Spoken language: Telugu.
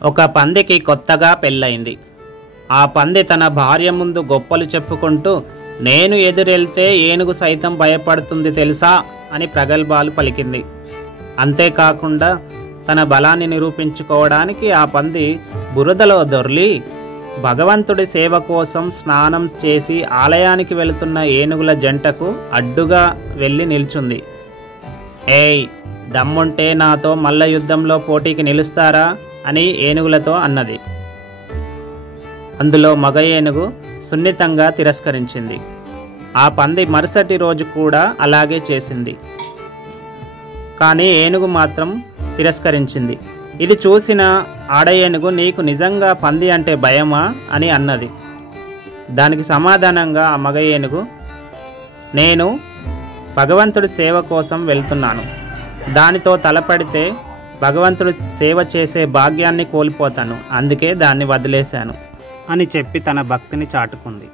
ఒక పందికి కొత్తగా పెళ్ళయింది. ఆ పంది తన భార్య ముందు గొప్పలు చెప్పుకుంటూ, నేను ఎదురెళ్తే ఏనుగు సైతం భయపడుతుంది తెలుసా అని ప్రగల్భాలు పలికింది. అంతేకాకుండా తన బలాన్ని నిరూపించుకోవడానికి ఆ పంది బురదలో దొర్లి భగవంతుడి సేవ కోసం స్నానం చేసి ఆలయానికి వెళుతున్న ఏనుగుల జంటకు అడ్డుగా వెళ్ళి నిల్చుంది. ఏయ్, దమ్ముంటే నాతో మల్ల యుద్ధంలో పోటీకి నిలుస్తారా అని ఏనుగులతో అన్నది. అందులో మగ ఏనుగు సున్నితంగా తిరస్కరించింది. ఆ పంది మరుసటి రోజు కూడా అలాగే చేసింది. కానీ ఏనుగు మాత్రం తిరస్కరించింది. ఇది చూసిన ఆడ ఏనుగు, నీకు నిజంగా పంది అంటే భయమా అని అన్నది. దానికి సమాధానంగా ఆ మగ ఏనుగు, నేను భగవంతుడి సేవ కోసం వెళ్తున్నాను, దానితో తలపడితే భగవంతుడు సేవ చేసే భాగ్యాన్ని కోల్పోతాను, అందుకే దాన్ని వదిలేశాను అని చెప్పి తన భక్తిని చాటుకుంది.